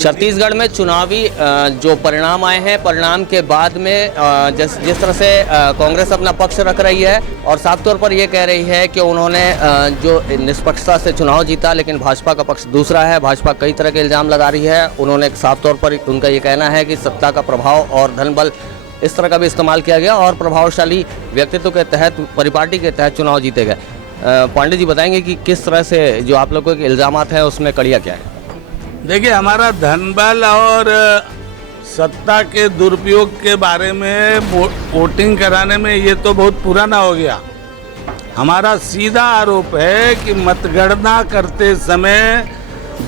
छत्तीसगढ़ में चुनावी जो परिणाम आए हैं, परिणाम के बाद में जिस तरह से कांग्रेस अपना पक्ष रख रही है और साफ तौर पर ये कह रही है कि उन्होंने जो निष्पक्षता से चुनाव जीता, लेकिन भाजपा का पक्ष दूसरा है। भाजपा कई तरह के इल्ज़ाम लगा रही है। उन्होंने साफ तौर पर उनका ये कहना है कि सत्ता का प्रभाव और धन बल इस तरह का भी इस्तेमाल किया गया और प्रभावशाली व्यक्तित्व के तहत, परिपाटी के तहत चुनाव जीते गए। पांडे जी बताएंगे कि किस तरह से जो आप लोगों के इल्ज़ाम हैं उसमें कड़ियाँ क्या है? देखिए, हमारा धनबल और सत्ता के दुरुपयोग के बारे में वोटिंग कराने में ये तो बहुत पुराना हो गया। हमारा सीधा आरोप है कि मतगणना करते समय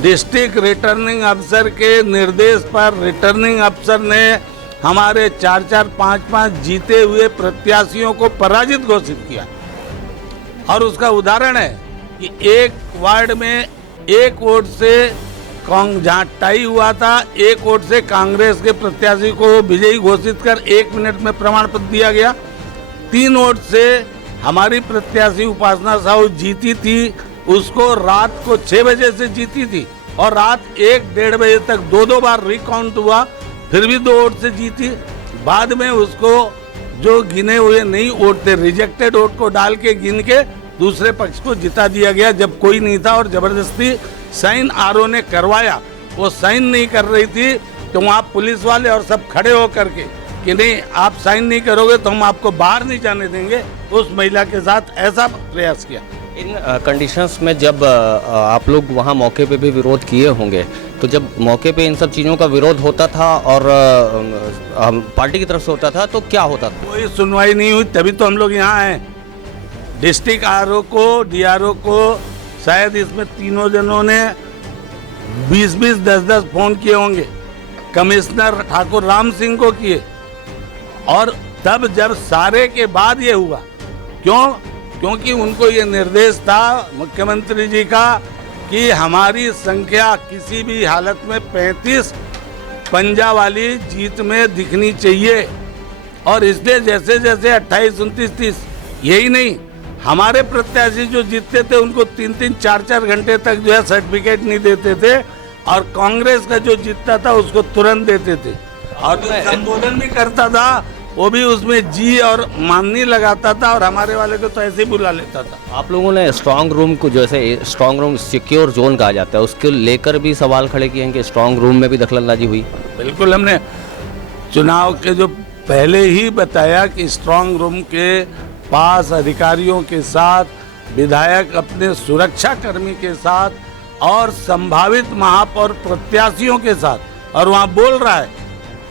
डिस्ट्रिक्ट रिटर्निंग अफसर के निर्देश पर रिटर्निंग अफसर ने हमारे 4-4, 5-5 जीते हुए प्रत्याशियों को पराजित घोषित किया। और उसका उदाहरण है कि एक वार्ड में एक वोट से जहाँ टाई हुआ था, एक वोट से कांग्रेस के प्रत्याशी को विजयी घोषित कर 1 मिनट में प्रमाण पत्र दिया गया। 3 वोट से हमारी प्रत्याशी उपासना साहू जीती थी, उसको रात को 6 बजे से जीती थी और रात 1-1:30 बजे तक 2 बार रिकाउंट हुआ, फिर भी 2 वोट से जीती। बाद में उसको जो गिने हुए नहीं वोट थे, रिजेक्टेड वोट को डाल के गिन के दूसरे पक्ष को जिता दिया गया, जब कोई नहीं था और जबरदस्ती साइन आरओ ने करवाया। वो साइन नहीं कर रही थी तो वहाँ पुलिस वाले और सब खड़े हो करके कि नहीं, आप साइन नहीं करोगे तो हम आपको बाहर नहीं जाने देंगे, उस महिला के साथ ऐसा प्रयास किया। इन कंडीशंस में जब आप लोग वहाँ मौके पे भी विरोध किए होंगे, तो जब मौके पे इन सब चीज़ों का विरोध होता था और पार्टी की तरफ से होता था तो क्या होता था? कोई सुनवाई नहीं हुई, तभी तो हम लोग यहाँ हैं। डिस्ट्रिक्ट आरओ को, डीआरओ को, शायद इसमें तीनों जनों ने 20-20, 10-10 फोन किए होंगे। कमिश्नर ठाकुर राम सिंह को किए। और तब जब सारे के बाद ये हुआ, क्योंकि उनको ये निर्देश था मुख्यमंत्री जी का कि हमारी संख्या किसी भी हालत में 35 पंजा वाली जीत में दिखनी चाहिए। और इसलिए जैसे जैसे 28, 29, 30, यही नहीं, हमारे प्रत्याशी जो जीतते थे उनको 3-3, 4-4 घंटे तक जो है सर्टिफिकेट नहीं देते थे और कांग्रेस का जो जीतता था उसको तुरंत देते थे। और जो संबोधन भी करता था वो भी उसमें जी और माननी लगाता था और हमारे वाले को तो ऐसे ही बुला लेता था। आप लोगों ने स्ट्रांग रूम को, जैसे स्ट्रांग रूम सिक्योर जोन कहा जाता है, उसको लेकर भी सवाल खड़े किए हैं कि स्ट्रांग रूम में भी दखलंदाजी हुई? बिल्कुल, हमने चुनाव के जो पहले ही बताया कि स्ट्रांग रूम के पास अधिकारियों के साथ, विधायक अपने सुरक्षा कर्मी के साथ और संभावित महापौर प्रत्याशियों के साथ, और वहाँ बोल रहा है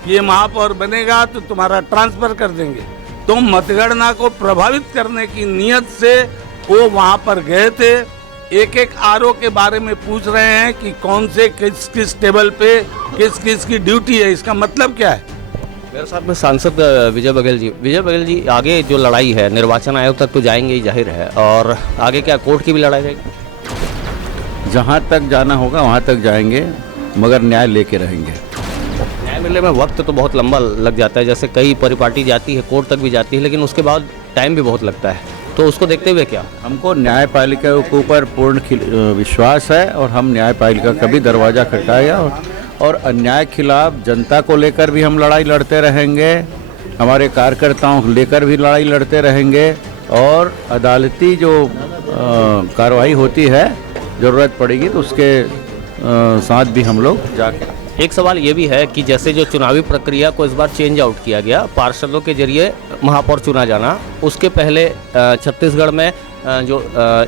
कि ये महापौर बनेगा तो तुम्हारा ट्रांसफर कर देंगे। तो मतगणना को प्रभावित करने की नीयत से वो वहाँ पर गए थे। एक आरओ के बारे में पूछ रहे हैं कि कौन से किस टेबल पे किस की ड्यूटी है। इसका मतलब क्या है? मेरे साथ में सांसद विजय बघेल जी, आगे जो लड़ाई है निर्वाचन आयोग तक तो जाएंगे ही, जाहिर है, और आगे क्या कोर्ट की भी लड़ाई रहेगी? जहाँ तक जाना होगा वहाँ तक जाएंगे, मगर न्याय लेके रहेंगे। न्याय मिलने में वक्त तो बहुत लंबा लग जाता है, जैसे कई परिपाटी जाती है, कोर्ट तक भी जाती है, लेकिन उसके बाद टाइम भी बहुत लगता है। तो उसको देखते हुए क्या? हमको न्यायपालिका के ऊपर पूर्ण विश्वास है और हम न्यायपालिका का भी दरवाज़ा खटकाया और अन्याय खिलाफ जनता को लेकर भी हम लड़ाई लड़ते रहेंगे, हमारे कार्यकर्ताओं को लेकर भी लड़ाई लड़ते रहेंगे और अदालती जो कार्रवाई होती है, ज़रूरत पड़ेगी तो उसके साथ भी हम लोग जाके। एक सवाल ये भी है कि जैसे जो चुनावी प्रक्रिया को इस बार चेंज आउट किया गया, पार्षदों के जरिए महापौर चुना जाना, उसके पहले छत्तीसगढ़ में जो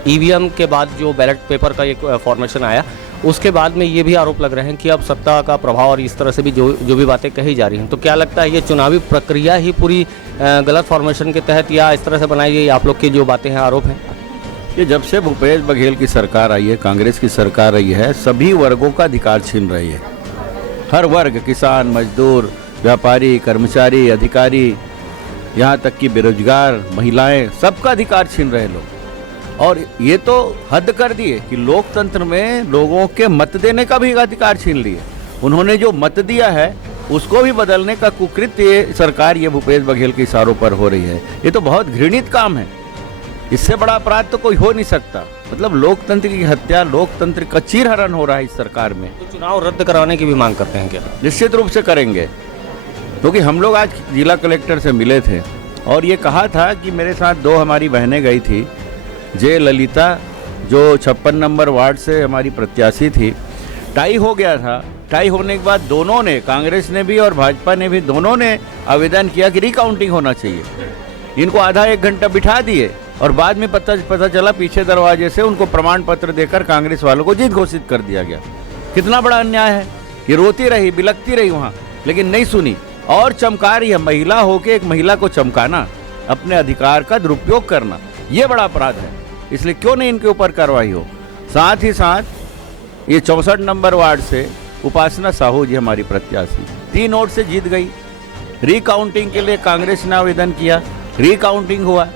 ईवीएम के बाद जो बैलेट पेपर का एक फॉर्मेशन आया, उसके बाद में ये भी आरोप लग रहे हैं कि अब सत्ता का प्रभाव और इस तरह से भी जो भी बातें कही जा रही हैं, तो क्या लगता है ये चुनावी प्रक्रिया ही पूरी गलत फॉर्मेशन के तहत या इस तरह से बनाई गई? आप लोग की जो बातें हैं, आरोप हैं, ये जब से भूपेश बघेल की सरकार आई है, कांग्रेस की सरकार आई है, सभी वर्गों का अधिकार छीन रही है। हर वर्ग, किसान, मजदूर, व्यापारी, कर्मचारी, अधिकारी, यहाँ तक कि बेरोजगार, महिलाएं, सबका अधिकार छीन रहे लोग। और ये तो हद कर दिए कि लोकतंत्र में लोगों के मत देने का भी अधिकार छीन लिए। उन्होंने जो मत दिया है उसको भी बदलने का कुकृत्य सरकार ये भूपेश बघेल के इशारों पर हो रही है। ये तो बहुत घृणित काम है, इससे बड़ा अपराध तो कोई हो नहीं सकता। मतलब लोकतंत्र की हत्या, लोकतंत्र का चीरहरण हो रहा है इस सरकार में। तो चुनाव रद्द कराने की भी मांग करते हैं क्या? निश्चित रूप से करेंगे, क्योंकि हम लोग आज जिला कलेक्टर से मिले थे और ये कहा था कि मेरे साथ 2 हमारी बहनें गई थी, जे ललिता जो 56 नंबर वार्ड से हमारी प्रत्याशी थी, टाई हो गया था। टाई होने के बाद दोनों ने, कांग्रेस ने भी और भाजपा ने भी, दोनों ने आवेदन किया कि रिकाउंटिंग होना चाहिए। इनको आधा 1 घंटा बिठा दिए और बाद में पता चला पीछे दरवाजे से उनको प्रमाण पत्र देकर कांग्रेस वालों को जीत घोषित कर दिया गया। कितना बड़ा अन्याय है। ये रोती रही, बिलखती रही वहाँ, लेकिन नहीं सुनी और चमका रही है। महिला होके एक महिला को चमकाना, अपने अधिकार का दुरुपयोग करना, ये बड़ा अपराध है। इसलिए क्यों नहीं इनके ऊपर कार्रवाई हो। साथ ही साथ ये 64 नंबर वार्ड से उपासना साहू जी हमारी प्रत्याशी 3 वोट से जीत गई। रिकाउंटिंग के लिए कांग्रेस ने आवेदन किया, रिकाउंटिंग हुआ।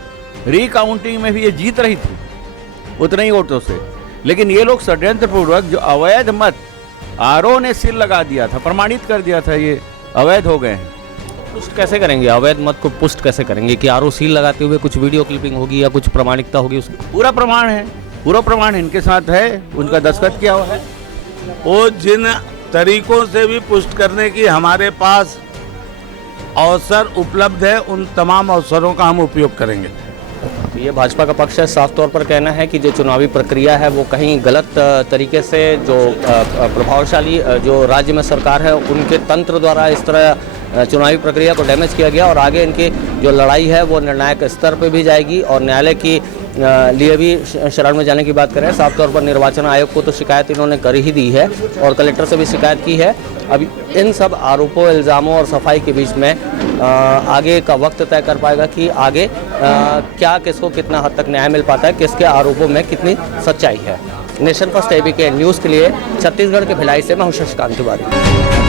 रिकाउंटिंग में भी ये जीत रही थी उतने ही वोटों से, लेकिन ये लोग षड्यंत्र पूर्वक जो अवैध मत आरओ ने सील लगा दिया था, प्रमाणित कर दिया था, ये अवैध हो गए हैं। पुष्ट कैसे करेंगे अवैध मत को? पुष्ट कैसे करेंगे कि आरओ सील लगाते हुए कुछ वीडियो क्लिपिंग होगी या कुछ प्रामाणिकता होगी उसकी? पूरा प्रमाण है, पूरा प्रमाण इनके साथ है, उनका दस्तखत किया हुआ है। वो जिन तरीकों से भी पुष्ट करने की हमारे पास अवसर उपलब्ध है, उन तमाम अवसरों का हम उपयोग करेंगे। ये भाजपा का पक्ष है, साफ तौर पर कहना है कि जो चुनावी प्रक्रिया है वो कहीं गलत तरीके से, जो प्रभावशाली जो राज्य में सरकार है उनके तंत्र द्वारा इस तरह चुनावी प्रक्रिया को डैमेज किया गया और आगे इनकी जो लड़ाई है वो निर्णायक स्तर पर भी जाएगी और न्यायालय की लिए भी शरण में जाने की बात करें। साफ तौर पर निर्वाचन आयोग को तो शिकायत इन्होंने कर ही दी है और कलेक्टर से भी शिकायत की है। अब इन सब आरोपों, इल्ज़ामों और सफाई के बीच में आगे का वक्त तय कर पाएगा कि आगे क्या, किसको कितना हद तक न्याय मिल पाता है, किसके आरोपों में कितनी सच्चाई है। नेशन फर्स्ट एबीके न्यूज़ के लिए छत्तीसगढ़ के भिलाई से मैं हूं शशिकांत तिवारी।